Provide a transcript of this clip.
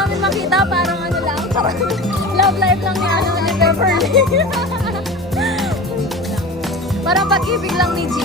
namin makita, parang ano lang, love life lang ni ano ni Beverly. Parang pag-ibig lang ni G.